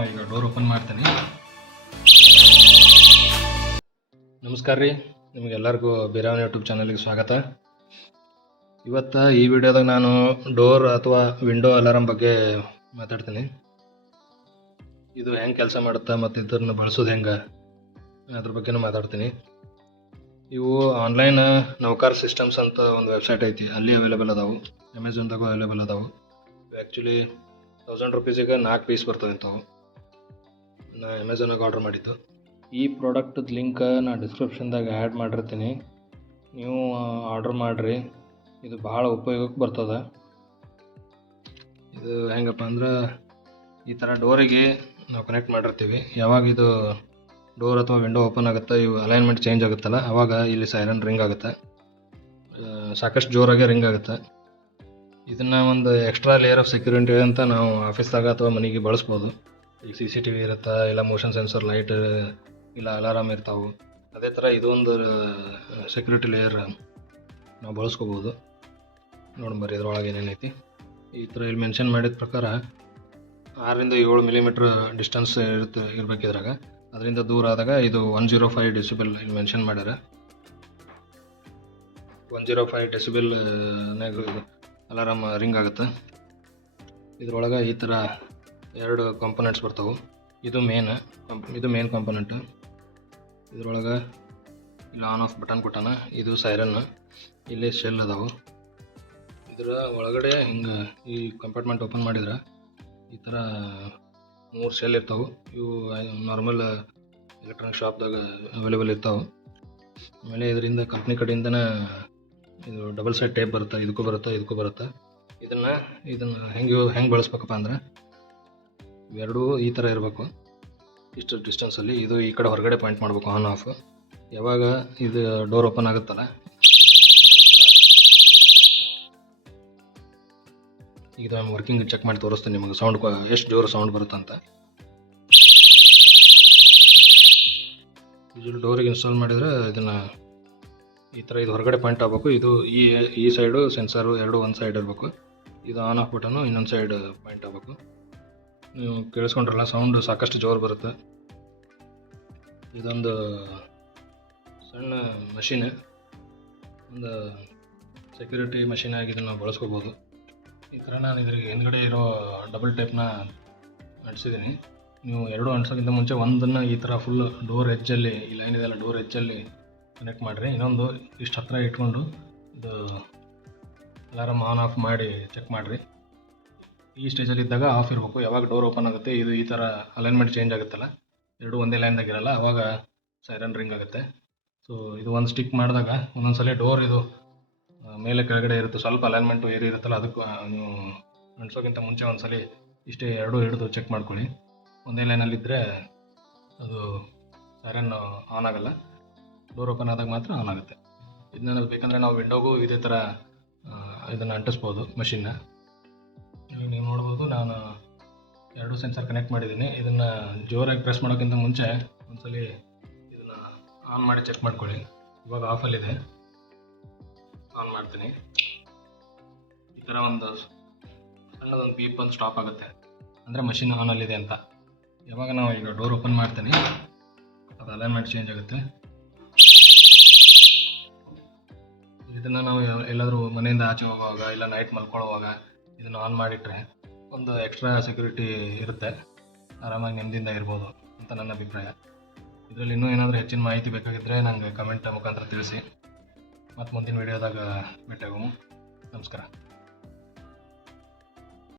ನಾವು ಈಗ door open ಮಾಡ್ತೀನಿ. ನಮಸ್ಕಾರ ರೀ, ನಿಮಗೆಲ್ಲರಿಗೂ ಬೇರಾವನ್ ಯೂಟ್ಯೂಬ್ ಚಾನಲ್ಗೆ ಸ್ವಾಗತ. ಇವತ್ತು ಈ ವಿಡಿಯೋದಾಗ ನಾನು ಡೋರ್ ಅಥವಾ ವಿಂಡೋ ಅಲಾರಂ ಬಗ್ಗೆ ಮಾತಾಡ್ತೀನಿ. ಇದು ಹೆಂಗೆ ಕೆಲಸ ಮಾಡುತ್ತಾ ಮತ್ತು ಇದನ್ನು ಬಳಸೋದು ಹೆಂಗೆ ಅದ್ರ ಬಗ್ಗೆನೂ ಮಾತಾಡ್ತೀನಿ. ಇವು ಆನ್ಲೈನ್ ನೌಕರ್ ಸಿಸ್ಟಮ್ಸ್ ಅಂತ ಒಂದು ವೆಬ್ಸೈಟ್ ಐತಿ, ಅಲ್ಲಿ ಅವೈಲೇಬಲ್ ಅದಾವು. ಅಮೆಝಾನ್ದಾಗೂ ಅವೈಲೇಬಲ್ ಅದಾವು. ಆ್ಯಕ್ಚುಲಿ 1000 ರೂಪೀಸಿಗೆ 4 ಪೀಸ್ ಬರ್ತವೆ ಇಂಥವು. ನಾ ಅಮೆಝಾನಾಗ ಆರ್ಡ್ರ್ ಮಾಡಿದ್ದು. ಈ ಪ್ರಾಡಕ್ಟದ ಲಿಂಕ್ ನಾ ಡಿಸ್ಕ್ರಿಪ್ಷನ್ದಾಗ ಆ್ಯಡ್ ಮಾಡಿರ್ತೀನಿ, ನೀವು ಆರ್ಡ್ರ್ ಮಾಡಿರಿ. ಇದು ಭಾಳ ಉಪಯೋಗಕ್ಕೆ ಬರ್ತದೆ. ಇದು ಹೆಂಗಪ್ಪ ಅಂದ್ರೆ, ಈ ಥರ ಡೋರಿಗೆ ನಾವು ಕನೆಕ್ಟ್ ಮಾಡಿರ್ತೀವಿ. ಯಾವಾಗ ಇದು ಡೋರ್ ಅಥವಾ ವಿಂಡೋ ಓಪನ್ ಆಗುತ್ತೆ, ಇವು ಅಲೈನ್ಮೆಂಟ್ ಚೇಂಜ್ ಆಗುತ್ತಲ್ಲ, ಆವಾಗ ಇಲ್ಲಿ ಸೈರನ್ ರಿಂಗ್ ಆಗುತ್ತೆ. ಸಾಕಷ್ಟು ಜೋರಾಗೆ ರಿಂಗ್ ಆಗುತ್ತೆ. ಇದನ್ನು ಒಂದು ಎಕ್ಸ್ಟ್ರಾ ಲೇಯರ್ ಆಫ್ ಸೆಕ್ಯೂರಿಟಿ ಅಂತ ನಾವು ಆಫೀಸ್ದಾಗ ಅಥವಾ ಮನೆಗೆ ಬಳಸ್ಬೋದು. ಈಗ CCTV ಇರುತ್ತೆ, ಇಲ್ಲ ಮೋಷನ್ ಸೆನ್ಸರ್ ಲೈಟ್, ಇಲ್ಲ ಅಲಾರಾಮ್ ಇರ್ತಾವೆ. ಅದೇ ಥರ ಇದೊಂದು ಸೆಕ್ಯೂರಿಟಿ ಲೇಯರ್ ನಾವು ಬಳಸ್ಕೋಬೋದು. ನೋಡಿ ಬರ್ರಿ ಇದ್ರೊಳಗೆ ಏನೇನೈತಿ. ಈ ಥರ ಇಲ್ಲಿ ಮೆನ್ಷನ್ ಮಾಡಿದ ಪ್ರಕಾರ 6 ರಿಂದ 7 ಮಿಲಿಮೀಟ್ರ್ ಡಿಸ್ಟೆನ್ಸ್ ಇರಬೇಕು ಇದ್ರಾಗ. ಅದರಿಂದ ದೂರ ಆದಾಗ ಇದು 105 ಡೆಸಿಬಲ್ ಇಲ್ಲಿ ಮೆನ್ಷನ್ ಮಾಡ್ಯಾರ. 105 ಡೆಸಿಬಲ್ನಾಗ ಅಲಾರಾಮ್ ರಿಂಗ್ ಆಗುತ್ತೆ. ಇದ್ರೊಳಗೆ ಈ ಥರ 2 ಕಾಂಪೊನೆಂಟ್ಸ್ ಬರ್ತಾವೆ. ಇದು ಮೇನ್ ಕಾಂಪೊನೆಂಟ್. ಇದ್ರೊಳಗೆ ಇಲ್ಲಿ ಆನ್ ಆಫ್ ಬಟನ್ ಕೊಟ್ಟಾನ. ಇದು ಸೈರನ್. ಇಲ್ಲಿ ಶೆಲ್ ಅದಾವು. ಇದರ ಒಳಗಡೆ ಹಿಂಗೆ ಈ ಕಂಪಾರ್ಟ್ಮೆಂಟ್ ಓಪನ್ ಮಾಡಿದ್ರೆ ಈ ಥರ 3 ಶೆಲ್ ಇರ್ತಾವೆ. ಇವು ನಾರ್ಮಲ್ ಎಲೆಕ್ಟ್ರಾನಿಕ್ ಶಾಪ್ದಾಗ ಅವೈಲೇಬಲ್ ಇರ್ತಾವೆ. ಆಮೇಲೆ ಇದರಿಂದ ಕಂಪ್ನಿ ಕಡೆಯಿಂದನೇ ಇದು ಡಬಲ್ ಸೈಡ್ ಟೇಪ್ ಬರುತ್ತೆ, ಇದಕ್ಕೂ ಬರುತ್ತೆ. ಇದನ್ನು ಹೆಂಗೆ ಬಳಸ್ಬೇಕಪ್ಪ ಅಂದ್ರೆ, ಇವೆರಡೂ ಈ ಥರ ಇರಬೇಕು, ಇಷ್ಟು ಡಿಸ್ಟೆನ್ಸಲ್ಲಿ. ಇದು ಈ ಕಡೆ ಹೊರಗಡೆ ಪಾಯಿಂಟ್ ಮಾಡಬೇಕು, ಆನ್ ಆಫ್. ಯಾವಾಗ ಇದು ಡೋರ್ ಓಪನ್ ಆಗುತ್ತಲ್ಲ, ಇದು ವರ್ಕಿಂಗ್ ಚೆಕ್ ಮಾಡಿ ತೋರಿಸ್ತೀನಿ ನಿಮಗೆ, ಸೌಂಡ್ ಎಷ್ಟು ಜೋರು ಸೌಂಡ್ ಬರುತ್ತಂತ. ಯೂಶಲಿ ಡೋರಿಗೆ ಇನ್ಸ್ಟಾಲ್ ಮಾಡಿದರೆ ಇದನ್ನು ಈ ಥರ ಇದು ಹೊರಗಡೆ ಪಾಯಿಂಟ್ ಆಗಬೇಕು. ಇದು ಈ ಸೈಡು ಸೆನ್ಸರು ಎರಡು ಒಂದು ಸೈಡ್ ಇರಬೇಕು. ಇದು ಆನ್ ಆಫ್ ಬಟನು ಇನ್ನೊಂದು ಸೈಡ್ ಪಾಯಿಂಟ್ ಆಗಬೇಕು. ನೀವು ಕೇಳಿಸ್ಕೊಂಡ್ರಲ್ಲ, ಸೌಂಡ್ ಸಾಕಷ್ಟು ಜೋರು ಬರುತ್ತೆ. ಇದೊಂದು ಸಣ್ಣ ಮಷೀನ್, ಒಂದು ಸೆಕ್ಯೂರಿಟಿ ಮಷೀನ್ ಆಗಿ ಇದನ್ನು ನಾವು ಬಳಸ್ಕೋಬೋದು. ಈ ಥರ ನಾನು ಇದ್ರಿಗೆ ಹಿಂದ್ಗಡೆ ಇರೋ ಡಬಲ್ ಟೇಪ್ನ ಅಂಟಿಸಿದ್ದೀನಿ. ನೀವು 2 ಅಂಟಿಸೋಕ್ಕಿಂತ ಮುಂಚೆ ಒಂದನ್ನು ಈ ಥರ ಫುಲ್ ಡೋರ್ ಎಜ್ಜಲ್ಲಿ, ಈ ಲೈನ್ ಇದೆಲ್ಲ ಡೋರ್ ಎಜ್ಜಲ್ಲಿ ಕನೆಕ್ಟ್ ಮಾಡಿರಿ. ಇನ್ನೊಂದು ಇಷ್ಟು ಹತ್ತಿರ ಇಟ್ಕೊಂಡು ಇದು ಅಲಾರಾಮ್ ಆನ್ ಆಫ್ ಮಾಡಿ ಚೆಕ್ ಮಾಡಿರಿ. ಈ ಸ್ಟೇಜಲ್ಲಿ ಇದ್ದಾಗ ಆಫ್ ಇರಬೇಕು. ಯಾವಾಗ ಡೋರ್ ಓಪನ್ ಆಗುತ್ತೆ, ಇದು ಈ ಥರ ಅಲೈನ್ಮೆಂಟ್ ಚೇಂಜ್ ಆಗುತ್ತಲ್ಲ, 2 ಒಂದೇ ಲೈನ್ದಾಗಿರಲ್ಲ, ಆವಾಗ ಸೈರನ್ ರಿಂಗ್ ಆಗುತ್ತೆ. ಸೊ ಇದು ಒಂದು ಸ್ಟಿಕ್ ಮಾಡಿದಾಗ ಒಂದೊಂದ್ಸಲ ಡೋರ್ ಇದು ಮೇಲೆ ಕೆಳಗಡೆ ಇರುತ್ತೆ, ಸ್ವಲ್ಪ ಅಲೈನ್ಮೆಂಟು ಏರಿ ಇರುತ್ತಲ್ಲ, ಅದಕ್ಕೆ ನೀವು ಅಂಟಿಸೋಕ್ಕಿಂತ ಮುಂಚೆ ಒಂದ್ಸಲ ಇಷ್ಟೇ 2 ಹಿಡಿದು ಚೆಕ್ ಮಾಡ್ಕೊಳ್ಳಿ. ಒಂದೇ ಲೈನಲ್ಲಿದ್ದರೆ ಅದು ಸೈರನ್ ಆನ್ ಆಗಲ್ಲ, ಡೋರ್ ಓಪನ್ ಆದಾಗ ಮಾತ್ರ ಆನ್ ಆಗುತ್ತೆ. ಇದನ್ನ ಬೇಕಂದರೆ ನಾವು ವಿಂಡೋಗೂ ಇದೇ ಥರ ಇದನ್ನು ಅಂಟಿಸ್ಬೋದು ಮಷಿನ್ನ. ನೀವು ನೋಡ್ಬೋದು, ನಾನು 2 ಸೆನ್ಸರ್ ಕನೆಕ್ಟ್ ಮಾಡಿದ್ದೀನಿ. ಇದನ್ನು ಜೋರಾಗಿ ಪ್ರೆಸ್ ಮಾಡೋಕ್ಕಿಂತ ಮುಂಚೆ ಒಂದ್ಸಲಿ ಇದನ್ನು ಆನ್ ಮಾಡಿ ಚೆಕ್ ಮಾಡ್ಕೊಳ್ಳಿ. ಇವಾಗ ಆಫಲ್ಲಿದೆ, ಆನ್ ಮಾಡ್ತೀನಿ. ಈ ಥರ ಒಂದು ಸಣ್ಣದೊಂದು ಪೀಪ್ ಬಂದು ಸ್ಟಾಪ್ ಆಗುತ್ತೆ, ಅಂದರೆ ಮಷಿನ್ ಆನಲ್ಲಿದೆ ಅಂತ. ಯಾವಾಗ ನಾವು ಈಗ ಡೋರ್ ಓಪನ್ ಮಾಡ್ತೀನಿ, ಅದು ಅಲೈನ್ಮೆಂಟ್ ಚೇಂಜ್ ಆಗುತ್ತೆ. ಇದನ್ನು ನಾವು ಎಲ್ಲಾದರೂ ಮನೆಯಿಂದ ಆಚೆ ಹೋಗುವಾಗ, ಇಲ್ಲ ನೈಟ್ ಮಲ್ಕೊಳ್ಳುವಾಗ ಇದನ್ನು ಆನ್ ಮಾಡಿಟ್ರೆ ಒಂದು ಎಕ್ಸ್ಟ್ರಾ ಸೆಕ್ಯೂರಿಟಿ ಇರುತ್ತೆ, ಆರಾಮಾಗಿ ನೆಮ್ಮದಿಯಿಂದ ಇರ್ಬೋದು ಅಂತ ನನ್ನ ಅಭಿಪ್ರಾಯ. ಇದರಲ್ಲಿ ಇನ್ನೂ ಏನಾದರೂ ಹೆಚ್ಚಿನ ಮಾಹಿತಿ ಬೇಕಾಗಿದ್ದರೆ ನನಗೆ ಕಮೆಂಟ್ ಮುಖಾಂತರ ತಿಳಿಸಿ. ಮತ್ತು ಮುಂದಿನ ವೀಡಿಯೋದಾಗ ಭೇಟಿಯಾಗೋಣ. ನಮಸ್ಕಾರ.